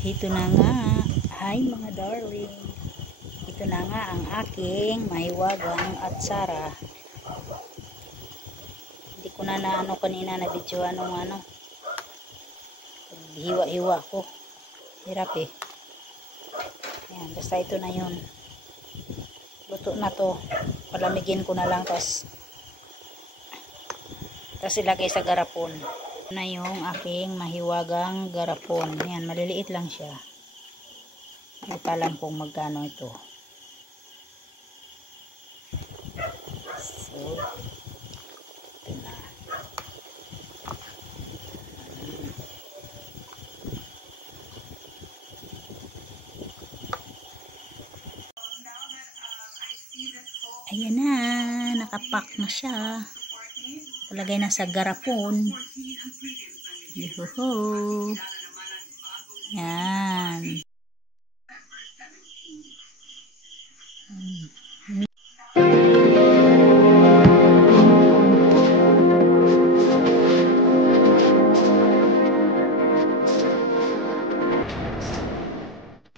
ito na nga. Hi mga darling. Ito na nga ang aking mahiwagang atsara. Hindi ko na kanina na video hiwa-hiwa ko. Hirap eh. Ayan, basta ito na yun. Luto na to. Palamigin ko na lang tapos ilagay sa garapon. Ito na yung aking mahiwagang garapon. Ayan, maliliit lang siya. Hindi pa alam kung magkano ito. So, ito na. Ayan na, nakapack na siya. Palagay na sa garapon. Yuhuhu. Yan.